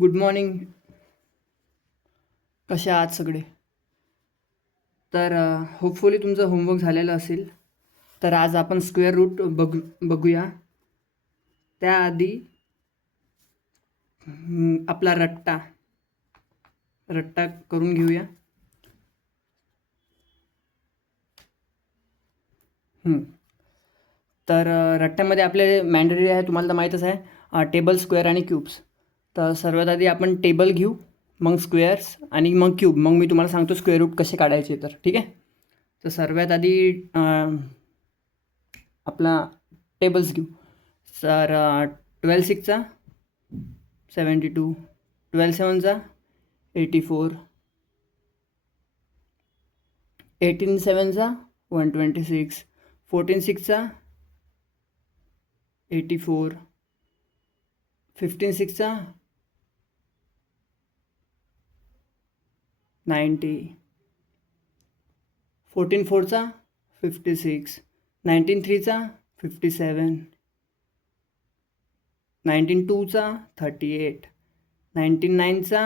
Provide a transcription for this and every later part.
Good morning. कशा आहात सगळे? तर होपफुली तुमचं होमवर्क झालेलं असेल. तर आज आपण स्क्वेअर रूट बघूया. त्याआधी आपला रट्टा करून घेऊया. तर रट्ट्यामध्ये आपले मॅन्डेटरी आहे, तुम्हाला तर माहीतच आहे, टेबल, स्क्वेअर आणि क्यूब्स. तर सर्वात आधी आपण टेबल घेऊ, मग स्क्वेअर्स आणि मग क्यूब. मग मी तुम्हाला सांगतो स्क्वेअर रूट कसे काढायचे. तर ठीक आहे. तर सर्वात आधी आपला टेबल्स घेऊ. तर 12 सिक्सचा 72, 12 सेवनचा 84, 18 सेवनचा 126, 14 सिक्सचा 84, 15 सिक्सचा 90, 14 फोरचा 56, 19 थ्रीचा 57, 19 टूचा 38, 19 नाईनचा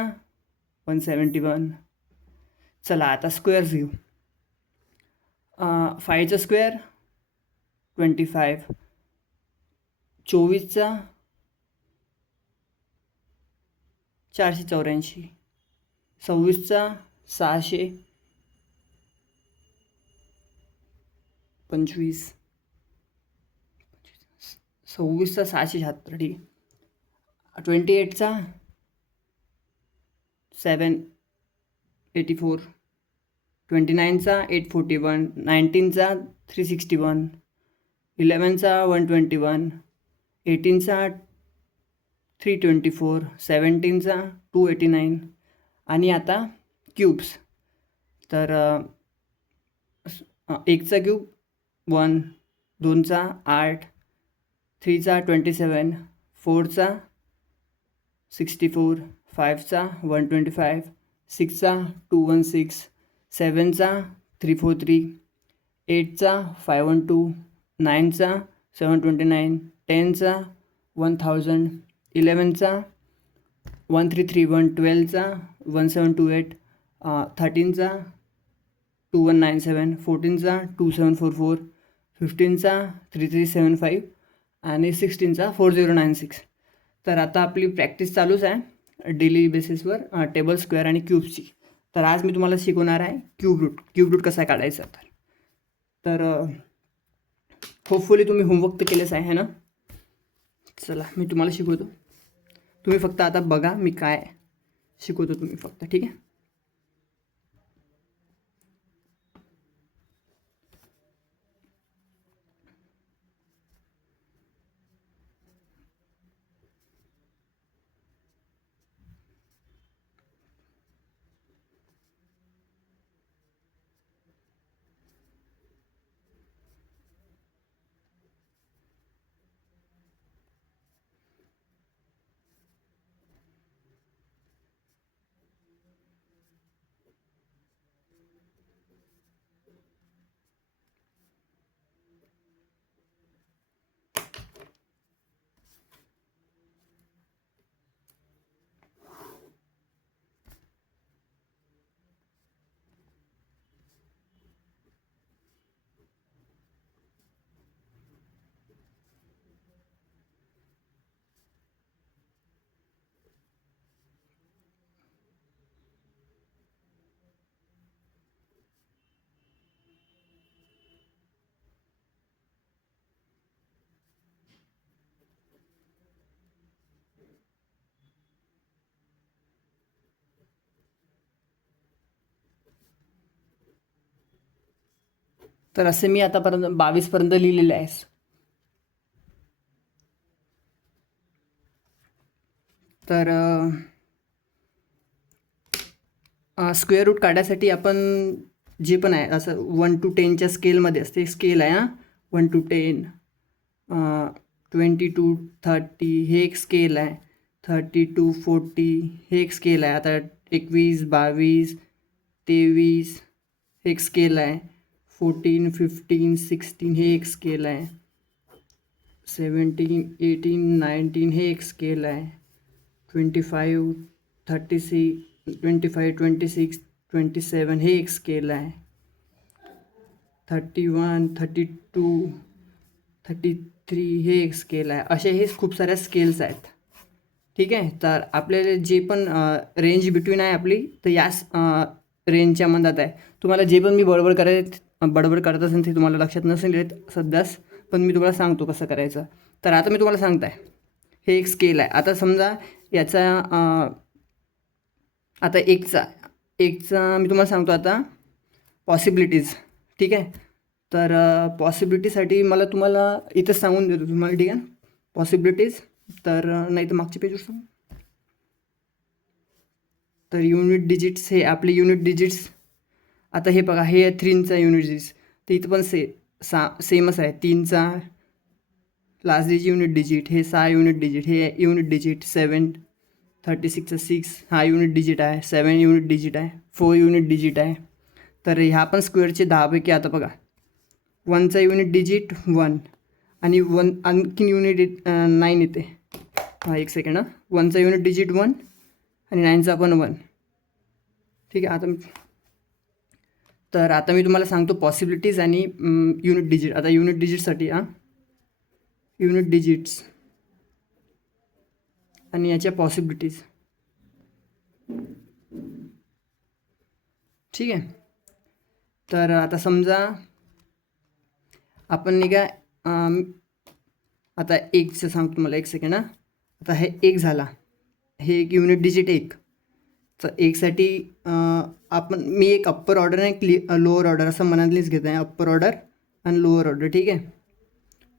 171. चला आता स्क्वेअर्स घेऊ. 5चा स्क्वेअर 25, 24चा 484, 26चा 625, 26चा 676, ठीक आहे. 28चा 784, 29चा 841, 19चा 361, 11चा 121, 18चा 324, 17चा 289. आणि आता क्यूब्स. तर 1चा क्यूब 1, 2चा 8, 3चा 27, 4चा 64, 5चा 125, 6चा 216, 7चा 343, 8चा 512, 9चा 729, 10चा 1000, 11चा 1331, 12चा 1728, 13चा 2197, 14चा 2744, 15चा 3375 आणि 16चा 4096. तर आता आपली प्रॅक्टिस चालूच आहे डेली बेसिसवर टेबल, स्क्वेअर आणि क्यूबची. तर आज मी तुम्हाला शिकवणार आहे क्यूब रूट कसा काढायचा. तर होपफुली तुम्ही होमवर्क तर केलेच आहे ना. चला मी तुम्हाला शिकवतो. तुम्ही फक्त आता बघा मी काय शिकवतो, तुम्ही फक्त. ठीक आहे. तर असे मी आतापर्यंत 22पर्यंत लिहिलेले आहे. तर स्क्वेअर रूट काढण्यासाठी आपण जे पण आहे असं 1 to 10च्या स्केलमध्ये असते. स्केल आहे 1 to 10, 20 to 30 हे एक स्केल आहे, 30 to 40 हे एक स्केल आहे. आता 21, 22, 23 हे एक स्केल आहे, 14, 15, 16 हे एक स्केल आहे, 17, 18, 19 हे एक स्केल आहे, 25, 36, 25, 26, 27 हे एक स्केल आहे. 31, 32, 33 हे एक स्केल आहे. असे हे खूप साऱ्या स्केल्स आहेत. ठीक आहे. तर आपल्याला जे पण रेंज बिटवीन आहे आपली, तर याच रेंजच्या मधात आहे. तुम्हाला जे पण मी बडबड करत असेल ते तुम्हाला लक्षात नसेल येत सध्याच, पण मी तुम्हाला सांगतो कसं करायचं. तर आता मी तुम्हाला सांगत आहे, हे एक स्केल आहे. आता समजा याचा आता एकचा मी तुम्हाला सांगतो आता पॉसिबिलिटीज. ठीक आहे. तर पॉसिबिलिटीसाठी मला तुम्हाला इथंच सांगून देतो तुम्हाला. ठीक आहे. पॉसिबिलिटीज, तर नाही तर मागच्या पेजवर सांग. तर युनिट डिजिट्स, हे आपले युनिट डिजिट्स. आता हे बघा, हे 3चा युनिट डिजिट्स, तर इथं पण सेमच आहे. 3चा लास्ट डिजिट युनिट डिजिट, हे 6 युनिट डिजिट, हे युनिट डिजिट. 7, 36चा 6 हा युनिट डिजिट आहे. 7 युनिट डिजिट आहे. 4 युनिट डिजिट आहे. तर ह्या पण स्क्वेअरचे 10पैकी. आता बघा, 1चा युनिट डिजिट 1 आणि 1 आणखीन युनिट 9 येते. हा एक सेकंड. 1चा युनिट डिजिट 1 आणि 9चा पण 1. ठीक आहे. आता मी तुम्हाला सांगतो पॉसिबिलिटीज आणि युनिट डिजिट. आता युनिट डिजिटसाठी युनिट डिजिट्स आणि याच्या पॉसिबिलिटीज. ठीक आहे. तर आता समजा आपण नाही का, आता एकचं सांगतो तुम्हाला. एक सेकंड. आता हे एक झाला, हे एक युनिट डिजिट 1. तर एकसाठी मी एक अप्पर ऑर्डर आणि लोअर ऑर्डर असं मनातलीच घेत आहे. अप्पर ऑर्डर आणि लोअर ऑर्डर. ठीक आहे.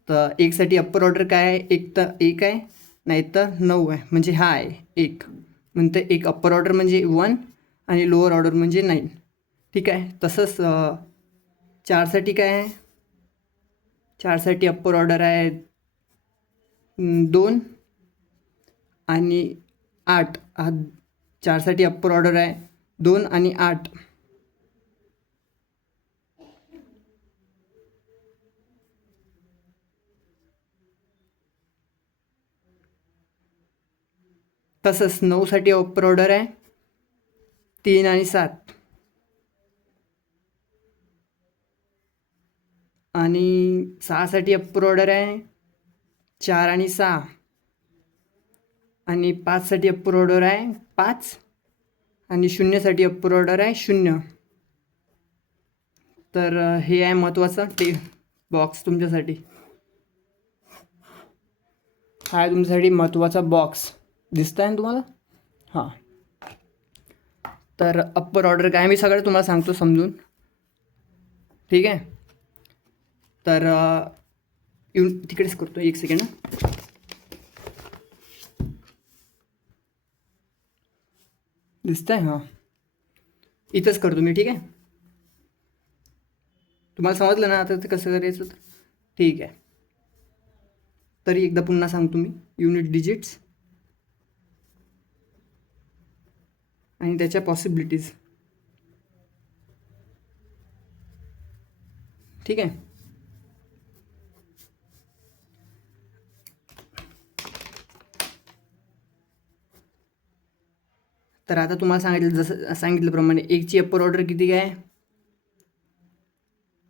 तर एकसाठी अप्पर ऑर्डर काय आहे, एक तर 1 आहे, नाही तर 9 आहे. म्हणजे हा आहे 1. म्हणतं एक अप्पर ऑर्डर म्हणजे 1 आणि लोअर ऑर्डर म्हणजे 9. ठीक आहे. तसंच 4साठी काय आहे, 4साठी अप्पर ऑर्डर आहे 2 आणि 8. 4साठी अप्पर ऑर्डर आहे 2 आणि 8. तसंच 9साठी अप्पर ऑर्डर आहे 3 आणि 7. आणि 6साठी अप्पर ऑर्डर आहे 4 आणि 6. आणि 5साठी अप्पर ऑर्डर आहे 5 आणि 0साठी अप्पर ऑर्डर आहे 0. तर हे आहे महत्त्वाचं बॉक्स तुमच्यासाठी. हा आहे तुमच्यासाठी महत्त्वाचा बॉक्स. दिसत आहे ना तुम्हाला? हां. तर अप्पर ऑर्डर काय मी सगळं तुम्हाला सांगतो समजून. ठीक आहे. तर तिकडेच करतो. एक सेकंड. दिसतंय? हां, इथंच करतो मी. ठीक आहे. तुम्हाला समजलं ना आता ते कसं करायचं? तर ठीक आहे. तरी एकदा पुन्हा सांगतो मी. युनिट डिजिट्स आणि त्याच्या पॉसिबिलिटीज. ठीक आहे. तर आता तुम्हाला जसं सांगितल्याप्रमाणे 1ची अप्पर ऑर्डर किती काय,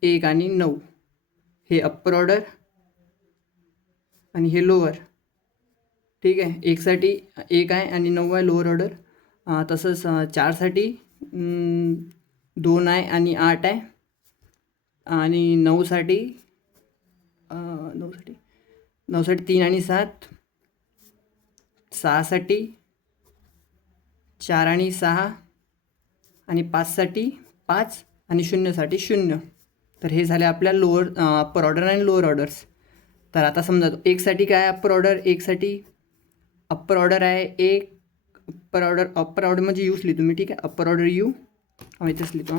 1 आणि 9. हे अप्पर ऑर्डर आणि हे लोअर. ठीक आहे. 1साठी 1 आहे आणि 9 आहे लोअर ऑर्डर. तसंच 4साठी 2 आहे आणि 8 आहे. आणि 9साठी 3 आणि 7. 6साठी 4 आणि 6. आणि 5साठी 5 आणि 0साठी 0. तर हे झाले आपल्या अप्पर ऑर्डर आणि लोअर ऑर्डर्स. तर आता समजा 1साठी काय अप्पर ऑर्डर, 1साठी अप्पर ऑर्डर आहे 1. अप्पर ऑर्डर म्हणजे यूच लिहितो मी. ठीक आहे. अप्पर ऑर्डर यू इथंच लिहितो.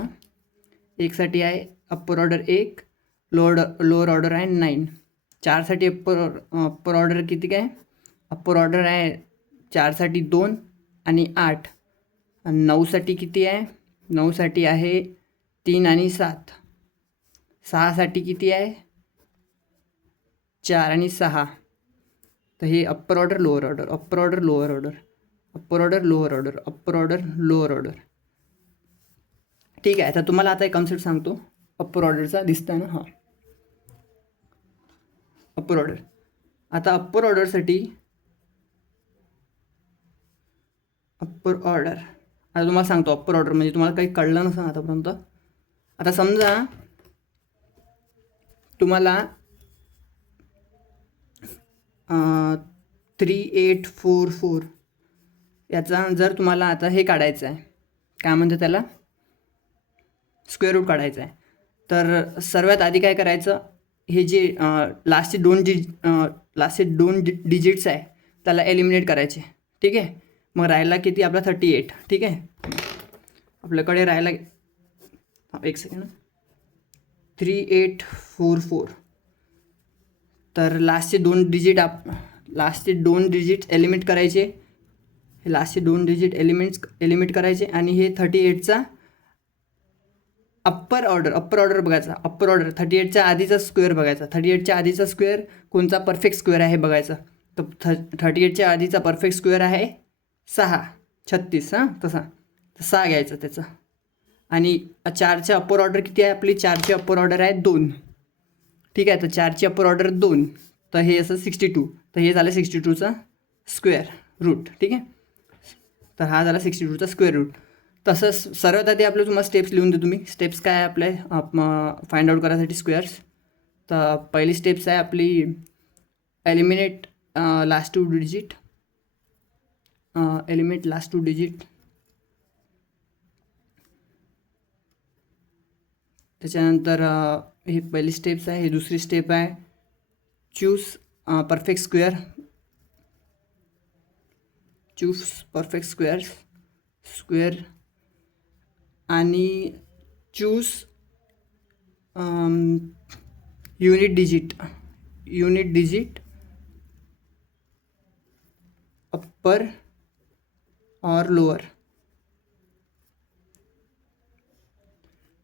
1साठी आहे अप्पर ऑर्डर 1, लोअर ऑर्डर आहे 9. 4साठी अप्पर ऑर्डर किती काय, अप्पर ऑर्डर आहे 4साठी 2 आणि 8. आणि 9साठी किती आहे, 9साठी आहे 3 आणि 7. 6साठी किती आहे, 4 आणि 6. तर हे upper order lower order, upper order lower order. Upper order lower order, upper order lower order. ठीक आहे. तर तुम्हाला आता एक कन्सेप्ट सांगतो अप्पर ऑर्डरचा. दिसतं ना? हां, अप्पर ऑर्डर. आता अप्पर ऑर्डरसाठी अप्पर ऑर्डर आता तुम्हाला सांगतो. अप्पर ऑर्डर म्हणजे तुम्हाला काही कळलं नसेल आतापर्यंत. आता समजा तुम्हाला 3844 याचा जर तुम्हाला आता हे काढायचं आहे, काय म्हणते त्याला, स्क्वेअर रूट काढायचं आहे. तर सर्वात आधी काय करायचं, हे जे लास्टचे दोन डिजिट्स आहे त्याला एलिमिनेट करायचे. ठीक आहे. मग राहिला किती आपला 38. ठीक आहे. आपल्याकडे राहिला एक सेकंड 3844. तर लास्टचे दोन डिजिट एलिमिनेट करायचे. हे लास्टचे दोन डिजिट एलिमिनेट करायचे आणि हे 38चा अप्पर ऑर्डर बघायचा. अप्पर ऑर्डर 38च्या आधीचा स्क्वेअर बघायचा. 38च्या आधीचा स्क्वेअर कोणचा परफेक्ट स्क्वेअर आहे बघायचा. तर 38च्या आधीचा परफेक्ट स्क्वेअर आहे 6, 36. हां, तसा 6 घ्यायचा त्याचा. आणि 4चे अप्पर ऑर्डर किती आहे आपली, 4चे अप्पर ऑर्डर आहे 2. ठीक आहे. तर 4चे अप्पर ऑर्डर 2, तर हे असं 62. तर हे झालं 62चा स्क्वेअर रूट. ठीक आहे. तर हा झाला 62चा स्क्वेअर रूट. तसंच सर्वात आधी आपलं तुम्हाला स्टेप्स लिहून देतो मी. स्टेप्स काय आहे आपले फाइंड आउट करायसाठी स्क्वेअर्स. तर पहिली स्टेप्स आहे आपली eliminate last two digit. Eliminate last two digit. त्याच्यानंतर ही पहिली स्टेप्स आहे. ही दुसरी स्टेप आहे choose perfect square. Choose perfect square आणि चूज युनिट डिजिट अप्पर और लोअर.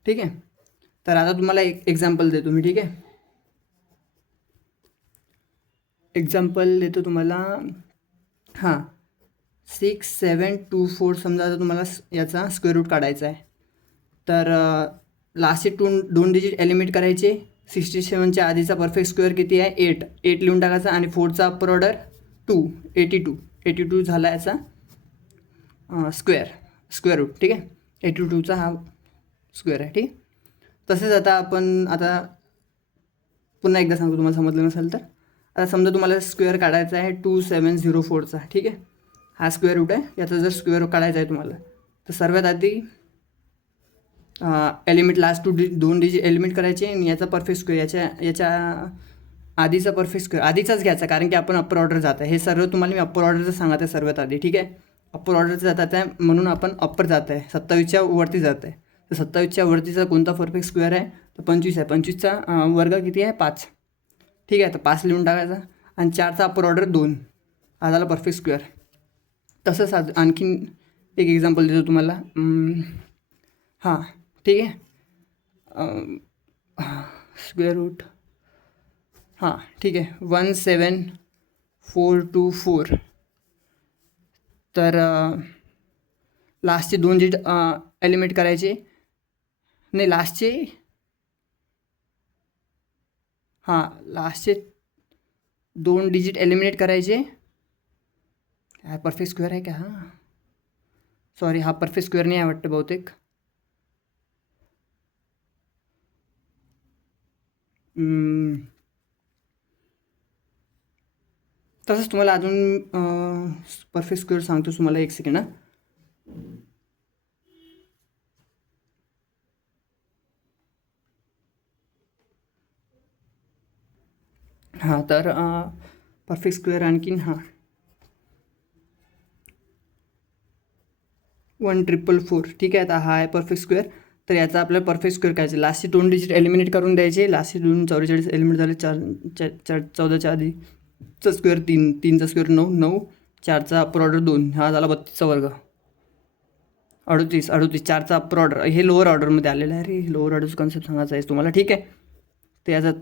ठीक आहे. तर आता तुम्हाला एक एक्झाम्पल देतो मी. ठीक आहे. एक्झाम्पल देतो तुम्हाला. हां, 6724 समजा. आता तुम्हाला याचा स्क्वेअर रूट काढायचा आहे. तर लास्टचे दोन डिजिट एलिमिनेट करायचे. 67च्या आधीचा परफेक्ट स्क्वेअर किती आहे, 8 लिहून टाकायचा. आणि 4चा अप्पर ऑर्डर 2, 82 झाला याचा स्क्वेअर रूट. ठीक आहे. 82चा हा स्क्वेअर आहे. ठीक. तसेच आता पुन्हा एकदा सांगतो तुम्हाला समजलं नसेल तर. आता समजा तुम्हाला स्क्वेअर काढायचा आहे 2704चा. ठीक आहे. हा स्क्वेअर रूट आहे. याचा जर स्क्वेअर काढायचा आहे तुम्हाला, तर सर्वात आधी एलिमेंट लास्ट दोन डिजिट एलिमेंट करायचे आणि याचा परफेक्ट स्क्वेअर याच्या आधीचा परफेक्ट स्क्वेअर आधीचाच घ्यायचा, कारण की आपण अप्पर ऑर्डर जात आहे. हे सर्व तुम्हाला मी अप्पर ऑर्डरचं सांगत आहे सर्वात आधी. ठीक आहे. अप्पर ऑर्डरचं जातात आहे म्हणून आपण अप्पर जात आहे. 27च्या वरती जात आहे. तर 27च्या वरतीचा कोणता परफेक्ट स्क्वेअर आहे, तर 25 आहे. 25चा वर्ग किती आहे, 5. ठीक आहे. तर 5 लिहून टाकायचा. आणि 4चा अप्पर ऑर्डर 2, हा झाला परफेक्ट स्क्वेअर. तसंच आणखीन एक एक्झाम्पल देतो तुम्हाला. हां, ठीक आहे. स्क्वेअर रूट, हां ठीक आहे, 17424. तर लास्टचे दोन डिजिट एलिमिनेट करायचे. नाही, लास्टचे दोन डिजिट एलिमिनेट करायचे. हा परफेक्ट स्क्वेअर आहे का? हां सॉरी, हा परफेक्ट स्क्वेअर नाही आहे वाटतं बहुतेक. तसंच तुम्हाला अजून परफेक्ट स्क्वेअर सांगतो तुम्हाला, एक सेकंड. हां तर परफेक्ट स्क्वेअर आणखीन 1444. ठीक आहे. आता हा आहे परफेक्ट स्क्वेअर. तर याचा आपल्याला परफेक्ट स्क्वेअर करायचं. लास्टचे दोन डिजिट एलिमिनेट करून द्यायचे. लास्टचे 44 एलिमिनेट झाले. 14च्या आधीचा स्क्वेअर 3, 3चा स्क्वेअर 9, 4चा अप्पर ऑर्डर 2, हा झाला 32चा वर्ग. 38, 4चा अप्पर ऑर्डर. हे लोअर ऑर्डरमध्ये आलेलं आहे रे. लोअर ऑर्डरचं कॉन्सेप्ट सांगायचं आहे तुम्हाला. ठीक आहे. तर याचा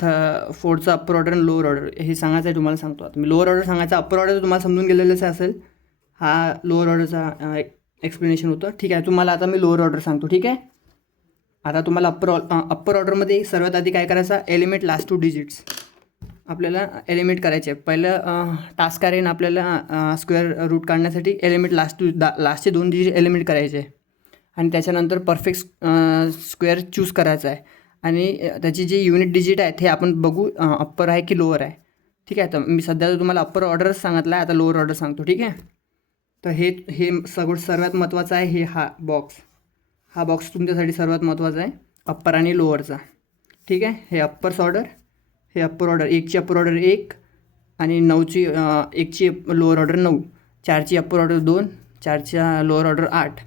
4चा अप्पर ऑर्डर आणि लोअर ऑर्डर हे सांगायचं आहे तुम्हाला. सांगतो आता मी. लोअर ऑर्डर सांगायचा, अप्पर ऑर्डर तुम्हाला समजून गेलेलंच असेल. हा लोअर ऑर्डरचा एक्सप्लेनेशन होतं. ठीक आहे, तुम्हाला आता मी लोअर ऑर्डर सांगतो. ठीक आहे, आता तुम्हाला अप्पर ऑर्डरमध्ये सर्वात आधी काय करायचं, एलिमेंट लास्ट 2 डिजिट्स आपल्याला एलिमेंट करायचे. पहिलं टास्क आहे ना आपल्याला स्क्वेअर रूट काढण्यासाठी एलिमेंट लास्टचे 2 डिजिट एलिमेंट करायचे आणि त्याच्यानंतर परफेक्ट स्क्वेअर चूज करायचा आहे आणि त्याची जी युनिट डिजिट आहे ते आपण बघू अप्पर आहे की लोअर आहे. ठीक आहे, तर मी सध्या तुम्हाला अप्पर ऑर्डरच सांगितला आहे, आता लोअर ऑर्डर सांगतो. ठीक आहे, तर हे सर्वात महत्त्वाचं आहे. हा बॉक्स तुमच्यासाठी सर्वात महत्त्वाचा आहे, अप्पर आणि लोअरचा. ठीक आहे, हे अप्पर ऑर्डर 1ची अप्पर ऑर्डर 1 आणि 9ची 1ची लोअर ऑर्डर 9, 4ची अप्पर ऑर्डर 2, 4च्या लोअर ऑर्डर 8,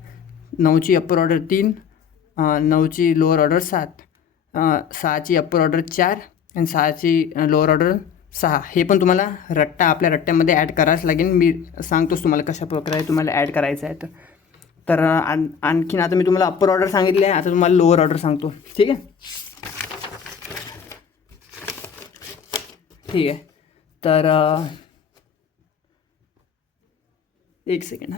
9ची अप्पर ऑर्डर 3, 9ची लोअर ऑर्डर 7, 6ची अप्पर ऑर्डर 4 आणि 6ची लोअर ऑर्डर 6. हे पण तुम्हाला आपल्या रट्ट्यामध्ये ॲड करावंच लागेल. मी सांगतोच तुम्हाला कशा प्रकारे तुम्हाला ॲड करायचं आहे. तर आणखीन आता मी तुम्हाला अप्पर ऑर्डर सांगितले आहे, आता तुम्हाला लोअर ऑर्डर सांगतो. ठीक आहे, तर एक सेकंड.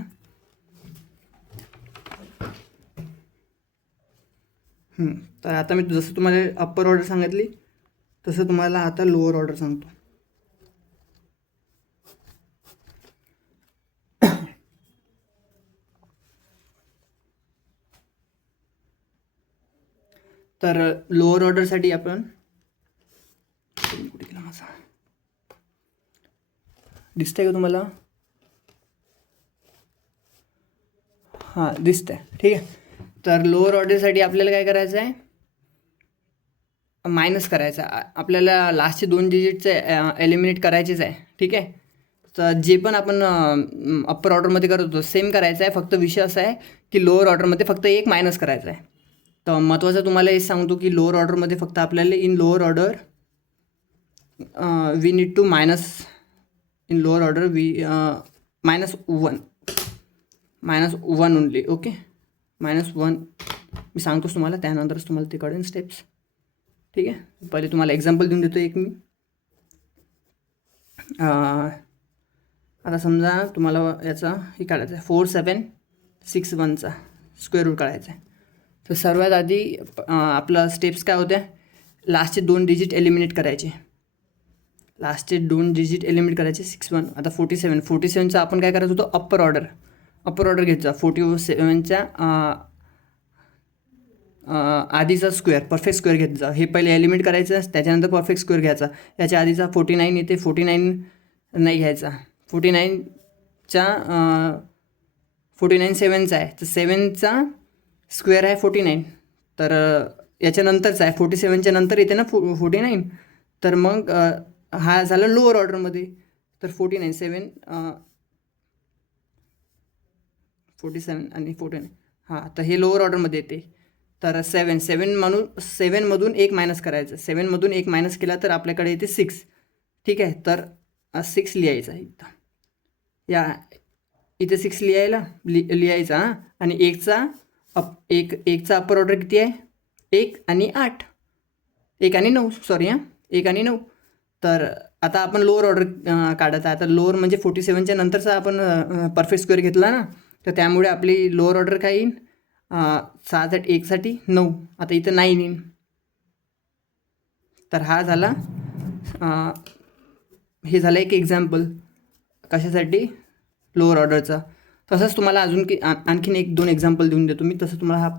तर आता मी जसं तुम्हाला अप्पर ऑर्डर सांगितली तसं तुम्हाला आता लोअर ऑर्डर सांगतो. तर लोअर ऑर्डरसाठी आपण कुठे गेला माझा, दिसतंय का तुम्हाला? हां, दिसतंय. ठीक आहे, तर लोअर ऑर्डरसाठी आपल्याला काय करायचं आहे, मायनस करायचं. आपल्याला लास्टचे 2 डिजिटचे एलिमिनेट करायचेच आहे. ठीक आहे, तर जे पण आपण अप्पर ऑर्डरमध्ये करत होतो सेम करायचं आहे, फक्त विषय असा आहे की लोअर ऑर्डरमध्ये फक्त एक मायनस करायचं आहे. तर महत्त्वाचं तुम्हाला हे सांगतो की लोअर ऑर्डरमध्ये फक्त आपल्याला in lower order we need to minus in lower order -1 only. Okay, -1 मी सांगतोच तुम्हाला, त्यानंतरच तुम्हाला ते कळेल स्टेप्स. ठीक आहे, पहिले तुम्हाला एक्झाम्पल देऊन देतो एक मी. आता समजा तुम्हाला याचा हे काढायचं आहे 4761चा स्क्वेअर रूट काढायचा आहे. तर सर्वात आधी आपलं स्टेप्स काय होत्या, लास्टचे 2 डिजिट एलिमिनेट करायचे. 61. आता 47चा आपण काय करायचं होतं, अप्पर ऑर्डर घ्यायचा. 47च्या आधीचा स्क्वेअर परफेक्ट स्क्वेअर घ्यायचा. हे पहिले एलिमिनेट करायचं, त्याच्यानंतर परफेक्ट स्क्वेअर घ्यायचा. याच्या आधीचा 49 येते, 49 नाही घ्यायचा. 49च्या 49 7चा आहे, तर 7चा स्क्वेअर आहे 49. तर याच्यानंतरचा आहे 47च्या नंतर येते ना 49, तर मग हा झाला लोअर ऑर्डरमध्ये. तर 47 47 आणि 49, हां, तर हे लोअर ऑर्डरमध्ये येते. तर 7मधून 1 मायनस करायचं. 7मधून 1 मायनस केला तर आपल्याकडे येते 6. ठीक आहे, तर 6 लिहायचा इथं, इथे 6 लिहायचा. आणि 1चा अप्पर ऑर्डर किती आहे, 1 आणि 8, 1 आणि 9, सॉरी 1 आणि 9. तर आता आपण लोअर ऑर्डर काढत आहे. आता लोअर म्हणजे 47च्या नंतरचा आपण परफेक्ट स्क्वेअर घेतला ना, तर त्यामुळे आपली लोअर ऑर्डर काय येईल, 7 1साठी 9. आता इथं 9 येईल. तर हा झाला हे झालं एक एक्झाम्पल कशासाठी, लोअर ऑर्डरचा. तसंच तुम्हाला आणखीन 1-2 एक्झाम्पल देऊन देतो मी, तसं तुम्हाला हा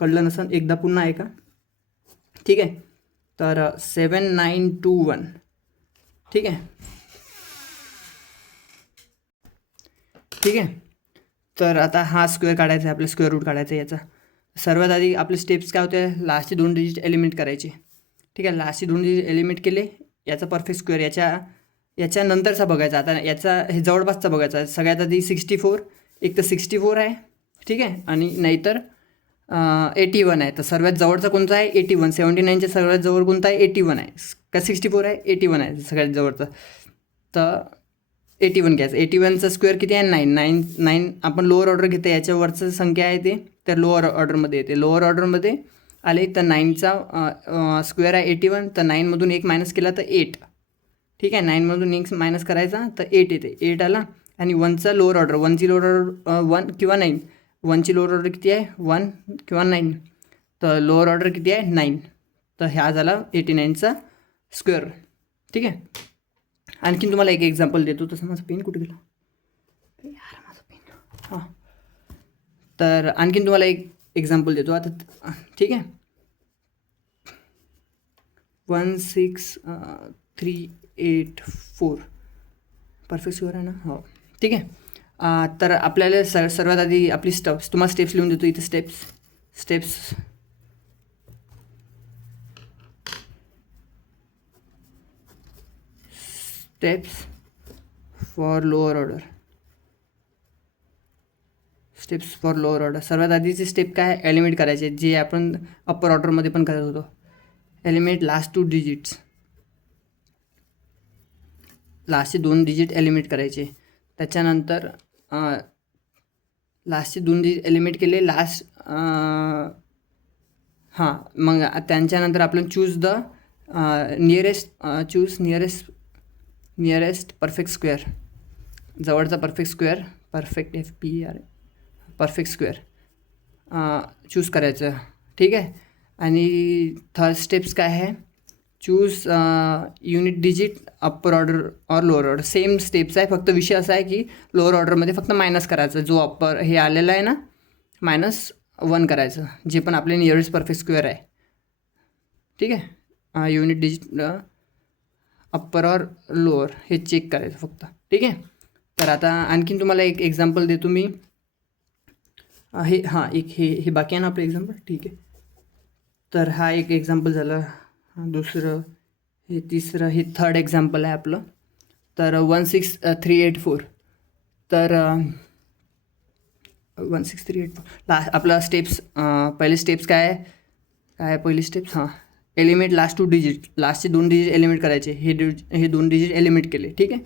कळलं नसेल, एकदा पुन्हा ऐका. ठीक आहे, तर 7921. ठीक आहे, तर आता हा स्क्वेअर काढायचा आहे, आपला स्क्वेअर रूट काढायचा आहे याचा. सर्वात आधी आपले स्टेप्स काय होते, लास्टचे 2 डिजिट एलिमिनेट करायचे. ठीक आहे, लास्टचे 2 डिजिट एलिमिनेट केले, याचा परफेक्ट स्क्वेअर याच्यानंतरचा बघायचा. आता याचा हे जवळपासचा बघायचा. सगळ्यात आधी 64, एक तर 64 आहे. ठीक आहे, आणि नाहीतर 81 आहे. तर सर्वात जवळचा कोणता आहे, 81. 79च्या सर्वात जवळ कोणता आहे, 81 आहे का 64 आहे, 81 आहे सगळ्यात जवळचा. तर 81 घ्यायचं. 81चा स्क्वेअर किती आहे, 9. आपण लोअर ऑर्डर घेतो, याच्यावरचं संख्या आहे ते, तर लोअर ऑर्डरमध्ये येते. लोअर ऑर्डरमध्ये आले तर 9चा स्क्वेअर आहे 81. तर 9मधून 1 मायनस केला तर 8. ठीक आहे, 9मधून 1 मायनस करायचा तर 8 येते. 8 आला आणि वनचा लोअर ऑर्डर, वनची लोअर ऑर्डर 1 किंवा 9. वनची लोअर ऑर्डर किती आहे? 1 किंवा 9. तर लोअर ऑर्डर किती आहे? 9. तर ह्या झाला 89चा स्क्वेअर. ठीक आहे. आणखीन तुम्हाला एक एक्झाम्पल देतो. तसं माझं पेन कुठे गेलं? यार माझं पेन. हां, तर आणखीन तुम्हाला एक एक्झाम्पल देतो आता. ठीक आहे. 16384 परफेक्ट स्क्वेअर आहे ना? हो, ठीक आहे. तर आपल्याला सर्वात आधी आपली तुम्हाला स्टेप्स लिहून देतो इथे. Steps for lower order. सर्वात आधीची स्टेप काय? एलिमिनेट करायचे, जे आपण अप्पर ऑर्डरमध्ये पण करत होतो. Eliminate last 2 digits. लास्टचे 2 डिजिट एलिमिनेट करायचे. त्याच्यानंतर लास्टचे 2 डिजिट एलिमिनेट केले. मग त्यांच्यानंतर आपण choose the nearest perfect square. जवळचा perfect square, perfect square choose करायचं. ठीक आहे. आणि थर्ड स्टेप्स काय आहे? Choose unit digit upper order और लोअर ऑर्डर. सेम स्टेप्स आहे, फक्त विषय असा आहे की लोअर ऑर्डरमध्ये फक्त मायनस करायचं. जो अप्पर हे आलेला आहे ना, -1 करायचं, जे पण आपले नियरेस्ट परफेक्ट स्क्वेअर आहे. ठीक आहे. युनिट डिजिट अप्पर और लोअर हे चेक करायचं फक्त. ठीक आहे. तर आता आणखीन तुम्हाला एक एक्झाम्पल देतो मी. हे बाकी आहे ना आपलं एक्झाम्पल. ठीक आहे. तर हा एक एक्झाम्पल झालं. दुसरं, हे तिसरं, हे थर्ड एक्झाम्पल आहे आपलं. तर 16384. तर 16384 आपला स्टेप्स. पहिले स्टेप्स काय आहे? पहिली स्टेप्स एलिमिनेट लास्ट 2 डिजिट. लास्टचे 2 डिजिट एलिमिनेट करायचे. हे 2 डिजिट एलिमिनेट केले. ठीक आहे.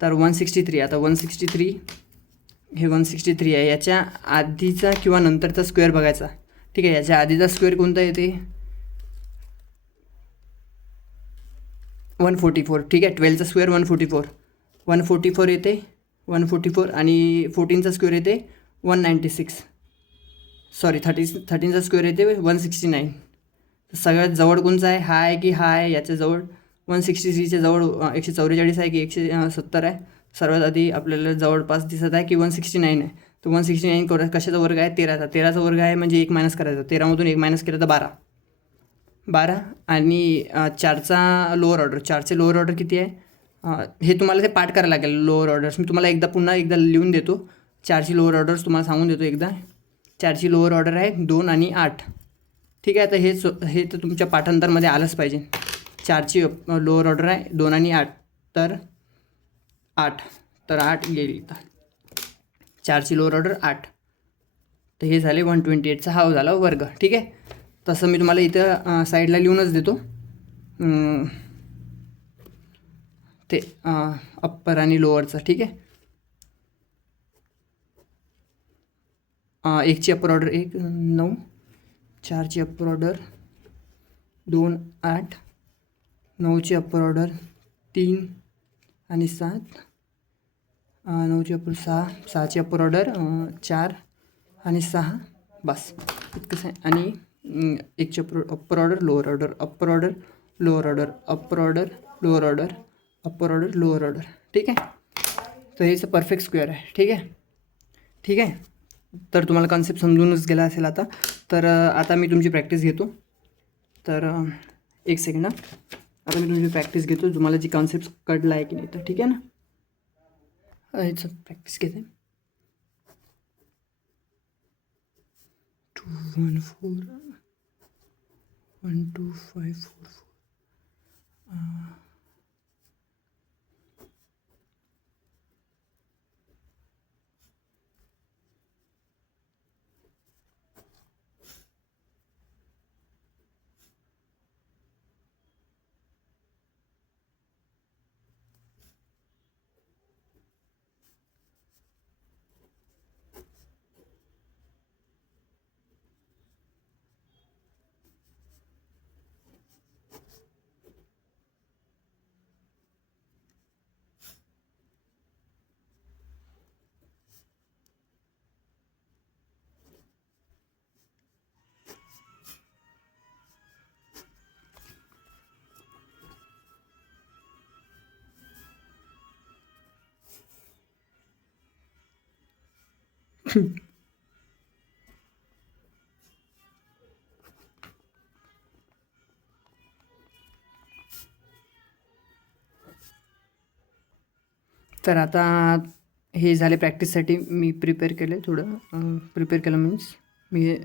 तर 163. आता 163 आहे. याच्या आधीचा किंवा नंतरचा स्क्वेअर बघायचा. ठीक आहे. याच्या आधीचा स्क्वेअर कोणता येते? 144. ठीक आहे. 12चा स्क्वेअर 144 येते. 144 आणि 14चा स्क्वेअर येते 196. 13चा स्क्वेअर येते 169. सगळ्यात जवळ कोणचा आहे? हा आहे की हा आहे? याच्या जवळ 163च्या जवळ 144 आहे की 170 आहे? सर्वात आधी आपल्याला जवळपास दिसत आहे की 169 आहे. तर 169 कशाचा वर्ग आहे? 13चा वर्ग आहे, म्हणजे 1 मायनस करायचा. 13मधून 1 मायनस केलं तर 12. आणि 4चा लोअर ऑर्डर. 4चे लोअर ऑर्डर किती आहे? हे तुम्हाला ते पाठ करायला लागेल. लोअर ऑर्डर्स मी तुम्हाला पुन्हा एकदा लिहून देतो. 4ची लोअर ऑर्डर्स तुम्हाला सांगून देतो एकदा. 4ची लोअर ऑर्डर आहे 2 आणि 8. ठीक आहे. आता हे तर तुमच्या पाठांतरमध्ये आलंच पाहिजे. 4ची लोअर ऑर्डर आहे 2 आणि 8. तर 8 गेली. तर 4ची लोअर ऑर्डर 8. तर हे झाले 128चा हा झाला वर्ग. ठीक आहे. तसं मी तुम्हाला इथं साईडला लिहूनच देतो ते अप्पर आणि लोअरचं. ठीक आहे. 1ची अप्पर ऑर्डर 1 9. 4ची अप्पर ऑर्डर 2 8. 9ची अप्पर ऑर्डर 3 आणि 7. 9ची अप्पर 6. 6ची अप्पर ऑर्डर 4 आणि 6. बस इतकंच आहे. आणि 1ची upper order lower order, upper order lower order, upper order lower order, upper order lower order. ठीक आहे. तर हेच परफेक्ट स्क्वेअर आहे. ठीक आहे. तर तुम्हाला कॉन्सेप्ट समजूनच गेला असेल आता. तर आता मी तुमची प्रॅक्टिस घेतो. तर एक सेकंड. आता मी तुमची प्रॅक्टिस घेतो. तुम्हाला जी कॉन्सेप्ट कळला आहे की नाही. तर ठीक आहे ना. ह्याचं प्रॅक्टिस घेते. 214 12544. तर आता हे झाले प्रॅक्टिससाठी मी प्रिपेअर केलं थोडं प्रिपेअर केलं मीन्स मी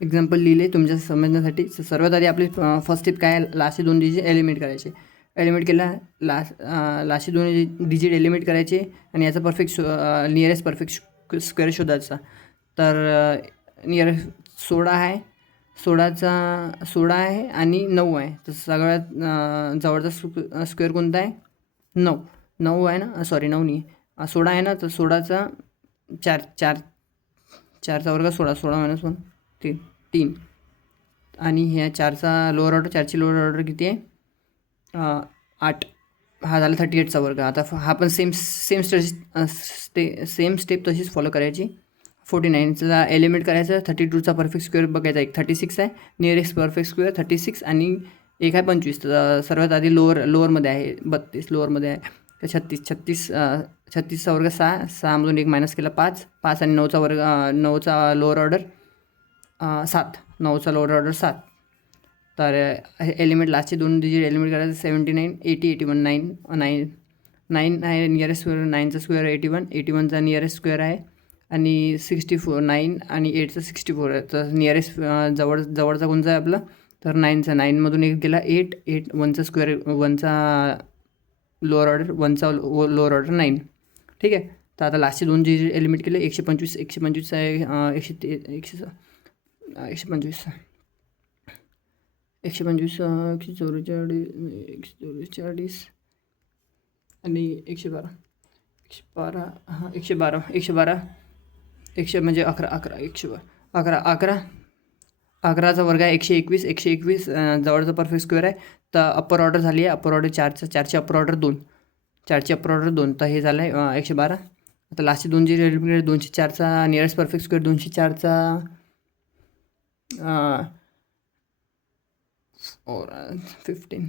एक्झाम्पल लिहिले तुमच्या समजण्यासाठी. सर्वात आधी आपली फर्स्ट स्टेप काय आहे, लास्टचे 2 डिजिट एलिमिनेट करायचे. एलिमिनेट केला लास्टचे 2 डिजिट एलिमिनेट करायचे आणि याचा परफेक्ट नियरेस्ट परफेक्ट स्क्वेअर शोधायचा. तर नियरेस्ट 16 आहे, 16 आहे आणि 9 आहे. तर सगळ्यात जवळचा स्क्वेअर कोणता आहे? 9 आहे ना, सॉरी 9 नाही 16 आहे ना. तर 16चा 4चा वर्ग 16, 16 - 1 3 आणि ह्या 4चा लोअर ऑर्डर, 4ची लोअर ऑर्डर किती आहे? 8. हा झाला 38चा वर्ग. आता हा पण सेम स्टेप तशीच फॉलो करायची. 49चा एलिमिनेट करायचं, 32चा परफेक्ट स्क्वेअर बघायचा. एक 36 आहे नियरेस्ट परफेक्ट स्क्वेअर 36 आणि एक आहे 25. तर सर्वात आधी लोअरमध्ये आहे 32, लोअरमध्ये आहे 36चा वर्ग 6, 6मधून 1 मायनस केला 5 आणि 9चा वर्ग 9चा लोअर ऑर्डर 7, 9चा लोअर ऑर्डर 7. तर एलिमेंट लास्टचे 2 डिजिट एलिमेंट करायचं. 79, 80, 81, 9 आहे नियरेस्ट स्क्वेअर. 9चा स्क्वेअर 81, 81चा नियरेस्ट स्क्वेअर आहे आणि 64, 9 आणि 8चा 64 आहे. तर नियरेस्ट जवळचा कोणचा आहे आपला? तर 9चा. 9मधून 1 गेला 8, 1चा स्क्वेअर 1चा लोअर ऑर्डर 1चा लोअर ऑर्डर 9. ठीक आहे. तर आता लास्टचे 2 डिजिट एलिमिनेट केले. 125, 125 आहे 125 144 आणि 112 112 म्हणजे 11 11चा वर्ग आहे 121 जवळचा परफेक्ट स्क्वेअर आहे. तर अप्पर ऑर्डर झाली आहे. अप्पर ऑर्डर 4ची अप्पर ऑर्डर 2, 4ची अप्पर ऑर्डर 2. तर हे झालं आहे 112. आता लास्टचे 2 जे एलिमिनेट 204चा नियरेस्ट परफेक्ट स्क्वेअर 204चा 15 13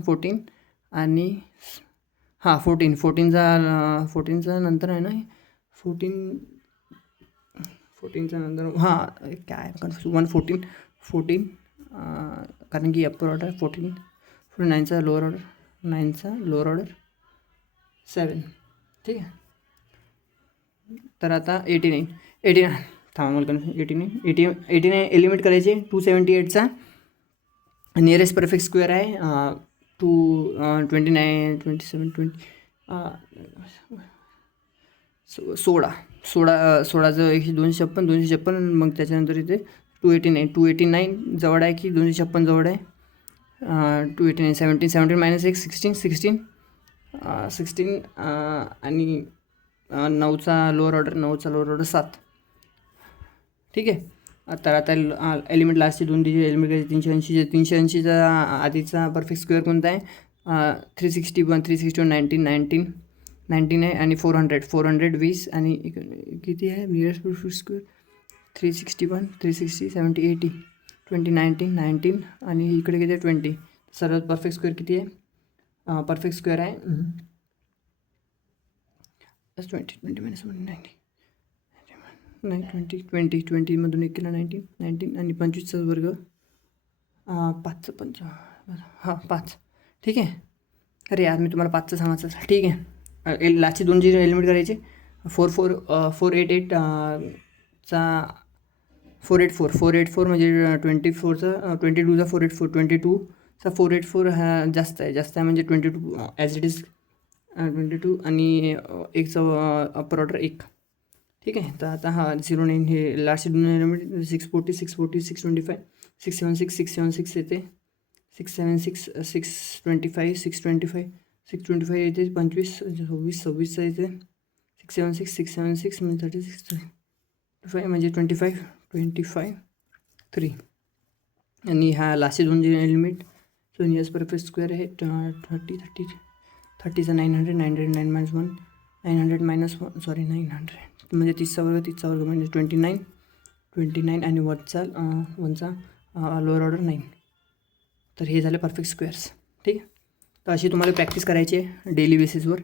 14 आणि 14चा नंतर आहे ना 14चा नंतर काय कन्फ्युज 14 कारण की अप्पर ऑर्डर 14 9चा लोअर ऑर्डर 7. ठीक आहे. तर आता 89 थांबा मला कन्फ्युज 89 एलिमिनेट करायचे. 278चा नियरेस्ट परफेक्ट स्क्वेअर आहे 29 27 20 16चं 256 मग त्याच्यानंतर इथे 289 जवळ आहे की 256 जवळ आहे. 289 17 मायनस 1 16 आणि 9चा लोअर ऑर्डर 7. ठीक आहे. तर आता एलिमेंट लास्टचे 2 डिजिट एलिमेंट करायचे. 380चा आधीचा परफेक्ट स्क्वेअर कोणता आहे? 361 19 आहे आणि 420 आणि किती आहे नियरेस्ट परफेक्ट स्क्वेअर? 361 360 70 80 20 19 आणि इकडे किती आहे 20. सर्वात परफेक्ट स्क्वेअर किती आहे? परफेक्ट स्क्वेअर आहे 20 मायनस 20मधून 1 केला 19 आणि 25चा वर्ग 5. ठीक आहे. अरे आज मी तुम्हाला 5चं सांगायचं. ठीक आहे. लास्टचे 2 जे एलिमिनेट करायचे. 488 चा 484 म्हणजे 24चा 22चा 484 22चा 484 हा जास्त आहे म्हणजे 22 ॲज इट इज 22 आणि 1चा अप्पर ऑर्डर 1. ठीक आहे. तर आता 09 हे लास्टचे 2 एलिमेंट 640 625 676 येते. 676 625 येते. 25 26चा येते. 676 म्हणजे 36 म्हणजे 25 3 आणि हा लास्टचे 2 जे element so nearest perfect square आहे 30चा 900 909 मायनस 1 900 मायनस 1 सॉरी 900 म्हणजे 30चा वर्ग म्हणजे 29 आणि 1चा लोअर ऑर्डर 9. तर हे झाले परफेक्ट स्क्वेअर्स. ठीक आहे. तर अशी तुम्हाला प्रॅक्टिस करायची आहे डेली बेसिसवर.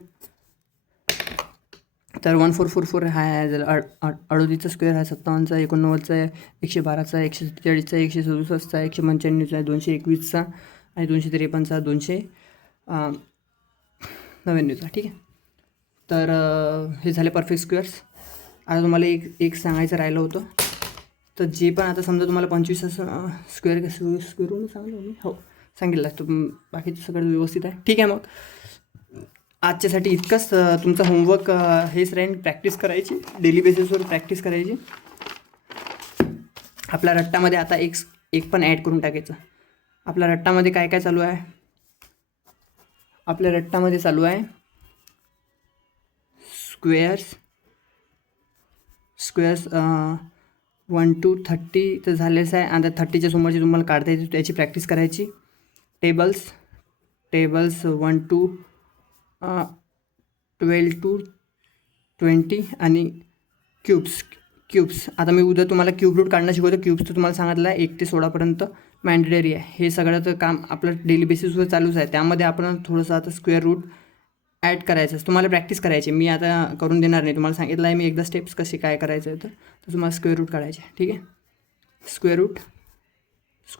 तर 1444 हा आहे झालं 38चा स्क्वेअर आहे, 57चा आहे, 89चा आहे, 112चा आहे, 147चा आहे, 167चा आहे, 195चा आहे, 221चा आणि 253चा, 299चा. ठीक आहे. तर हे झाले परफेक्ट स्क्वेअर्स. आता तुम्हाला एक सांगायचं राहिलं होतं. तर जे पण आता समजा तुम्हाला 25 असं स्क्वेअरवरून सांगितलं मी, हो सांगितलं तर बाकीचं सगळं व्यवस्थित आहे. ठीक आहे. मग आजच्यासाठी इतकंच. तुमचा होमवर्क हेच राहील, प्रॅक्टिस करायची, डेली बेसिसवर प्रॅक्टिस करायची. आपल्या रट्टामध्ये आता एक पण ॲड करून टाकायचं. आपल्या रट्टामध्ये काय काय चालू आहे? आपल्या रट्टामध्ये चालू आहे स्क्वेअर्स 1 to 30 तर झालेच आहे. आता 30च्या समोरची तुम्हाला काढता येते, त्याची प्रॅक्टिस करायची. टेबल्स 1 to 12 to 20 आणि क्यूब्स. आता मी उद्या तुम्हाला क्यूब रूट काढणं शिकवतो. क्यूब्स तर तुम्हाला सांगितलं आहे 1 ते 16पर्यंत मॅन्डेटरी आहे. हे सगळं तर काम आपलं डेली बेसिसवर चालूच आहे. त्यामध्ये आपण थोडंसं आता स्क्वेअर रूट ॲड करायचं, तुम्हाला प्रॅक्टिस करायची. मी आता करून देणार नाही, तुम्हाला सांगितलं आहे मी एकदा स्टेप्स कशी काय करायचं आहे. तर तुम्हाला स्क्वेअर रूट काढायचे. ठीक आहे. स्क्वेअर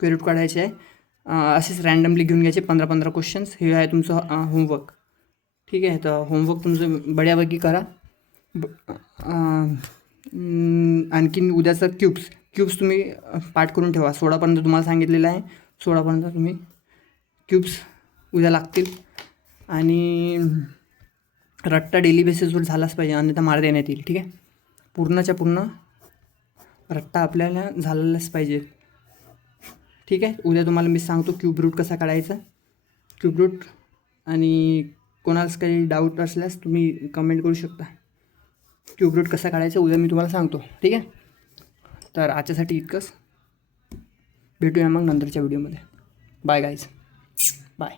रूट काढायचे आहे. असेच रँडमली घेऊन घ्यायचे 15-15 क्वेश्चन्स. हे आहे तुमचं होमवर्क. ठीक आहे. तर होमवर्क तुमचं बड्यापैकी करा. आणखीन उद्याचं क्यूब्स तुम्ही पाठ करून ठेवा. 16पर्यंत तुम्हाला सांगितलेलं आहे. 16पर्यंत तुम्ही क्यूब्स उद्या लागतील. आणि रट्टा डेली बेसिसवर झालाच पाहिजे, अन्यथा मार देण्यात येईल. ठीक आहे. पूर्णच्या पूर्ण रट्टा आपल्याला झालेलाच पाहिजे. ठीक आहे. उद्या तुम्हाला मी सांगतो क्यूब रूट कसा काढायचा, क्यूब रूट. आणि कोणालाच काही डाऊट असल्यास तुम्ही कमेंट करू शकता. क्यूब रूट कसा काढायचा उद्या मी तुम्हाला सांगतो. ठीक आहे. तर आजच्यासाठी इतकंच. भेटूया मग नंतरच्या व्हिडिओमध्ये. Bye guys, bye.